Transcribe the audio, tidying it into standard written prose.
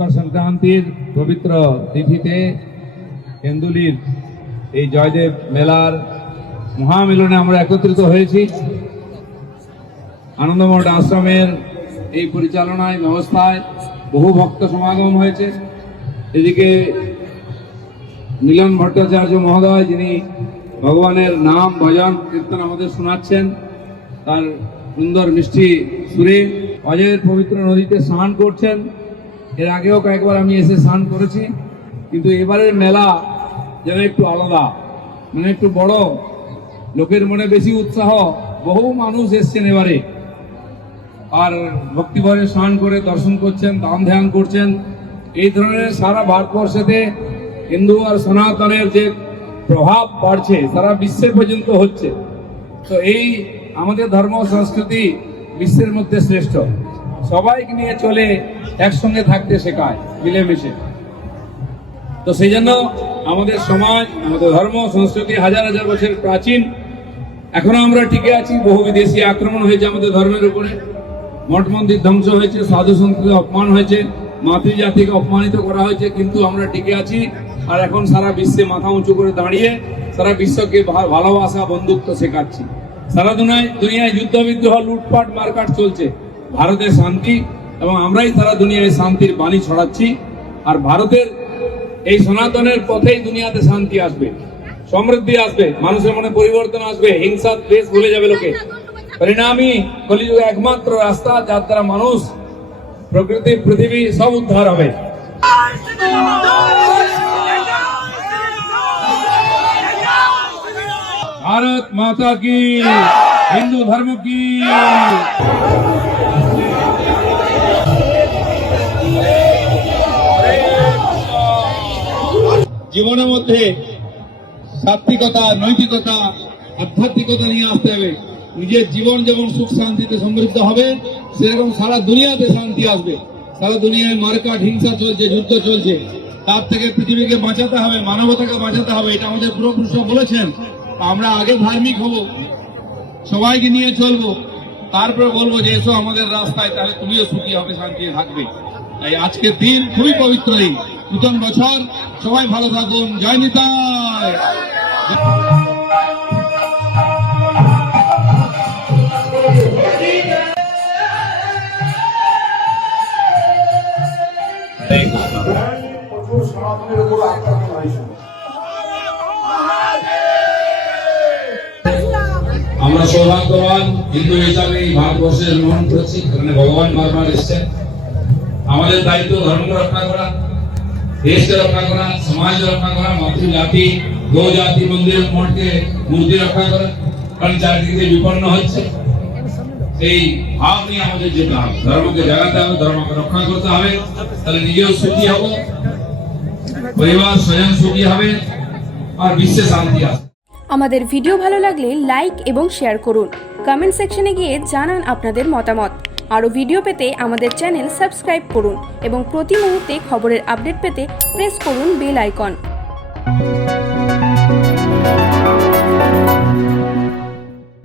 মকর সংক্রান্তির পবিত্র তিথিতে কেন্দুলির এই জয়দেব মেলার মহামিলনে আমরা একত্রিত হয়েছি। আনন্দমঠ আশ্রমের এই পরিচালনায় ব্যবস্থায় বহু ভক্ত সমাগম হয়েছে। এদিকে মিলন ভট্টাচার্য মহোদয়, যিনি ভগবানের নাম ভজন কীর্তন আমাদের শোনাচ্ছেন, তার সুন্দর মিষ্টি সুরে অজয়ের পবিত্র নদীতে স্নান করছেন। এর আগেও কয়েকবার আমি এসে স্নান করেছি, কিন্তু এবারের মেলা যেন একটু আলাদা, মানে একটু বড়, লোকের মনে বেশি উৎসাহ, বহু মানুষ এসছেন এবারে, আর ভক্তিভরে স্নান করে দর্শন করছেন, দান ধ্যান করছেন। এই ধরনের সারা ভারতবর্ষেতে হিন্দু আর সনাতনের যে প্রভাব বাড়ছে সারা বিশ্বে পর্যন্ত হচ্ছে। তো এই আমাদের ধর্ম সংস্কৃতি বিশ্বের মধ্যে শ্রেষ্ঠ, সবাইকে নিয়ে চলে একসঙ্গে থাকতে শেখায়, মিলেমিশে। তো সেই জন্য আমাদের সমাজ, আমাদের ধর্ম সংস্কৃতি হাজার হাজার বছর প্রাচীন, এখনো আমরা টিকে আছি। বহু বিদেশি আক্রমণ হয়েছে আমাদের ধর্মের উপরে, মঠ মন্দির ধ্বংস হয়েছে, সাধু সন্তকে অপমান হয়েছে, মাতৃজাতিকে অপমানিত করা হয়েছে, কিন্তু আমরা টিকে আছি। আর এখন সারা বিশ্বে মাথা উঁচু করে দাঁড়িয়ে সারা বিশ্বকে ভালোবাসা, বন্ধুত্ব শেখাচ্ছি। সারা দুনিয়ায় যুদ্ধ বিদ্রোহ, লুটপাট, মারকাট চলছে, ভারতে শান্তি, এবং আমরাই সারা দুনিয়ায় শান্তির বাণী ছড়াচ্ছি। আর ভারতের এই সনাতনের পথেই দুনিয়াতে শান্তি আসবে, সমৃদ্ধি আসবে, মানুষের মনে পরিবর্তন আসবে, হিংসা দ্বেষ ভুলে যাবে লোকে। পরিণামী কলিযুগে একমাত্র রাস্তা, যার দ্বারা মানুষ, প্রকৃতি, পৃথিবী সব উদ্ধার হবে। ভারত মাতা কি, হিন্দু ধর্ম কি। জীবনের মধ্যে সাত্বিকতা, নৈতিকতা, আধ্যাত্মিকতা নিয়ে আসতে হবে। নিজের জীবন যেমন সুখ শান্তিতে সমৃদ্ধ হবে, সেরকম সারা দুনিয়াতে শান্তি আসবে। সারা দুনিয়ায় মারকাট, হিংসা চলছে, যুদ্ধ চলছে, তার থেকে পৃথিবীকে বাঁচাতে হবে, মানবতাকে বাঁচাতে হবে। এটা আমাদের পূর্বপুরুষরা বলেছেন। আমরা আগে ধার্মিক হব, সবাইকে নিয়ে চলবো, তারপরে বলবো যে এসো আমাদের রাস্তায়, তাহলে তুমিও সুখী হবে, শান্তি থাকবে। তাই আজকের দিন খুবই পবিত্র দিন, নূতন বছর। সবাই ভালো থাকুন। জয় নিতাই। আমরা সৌভাগ্যবান হিন্দু হিসাবে এই ভারতবর্ষে জন্মগ্রহণ করেছি, কারণ ভগবান বারবার এসছেন। আমাদের দায়িত্ব ধর্মকে রক্ষা করা, দেশকে রক্ষা করা, সমাজকে রক্ষা করা, মাতৃজাতি, গো জাতি, মন্দির মঠকে মূর্তি রক্ষা করা, কারণ চারিদিকে বিপন্ন হচ্ছে। এই ভাব নিয়ে আমাদের যেতে হবে, ধর্মকে জাগাতে হবে, ধর্মকে রক্ষা করতে হবে, তাহলে নিজেও সুখী হব, পরিবার স্বয়ং সুখী হবে, আর বিশ্বে শান্তি আসবে। আমাদের ভিডিও ভালো লাগলে লাইক এবং শেয়ার করুন। কমেন্ট সেকশনে গিয়ে জানান আপনাদের মতামত। আরও ভিডিও পেতে আমাদের চ্যানেল সাবস্ক্রাইব করুন এবং প্রতি মুহূর্তে খবরের আপডেট পেতে প্রেস করুন বেল আইকন।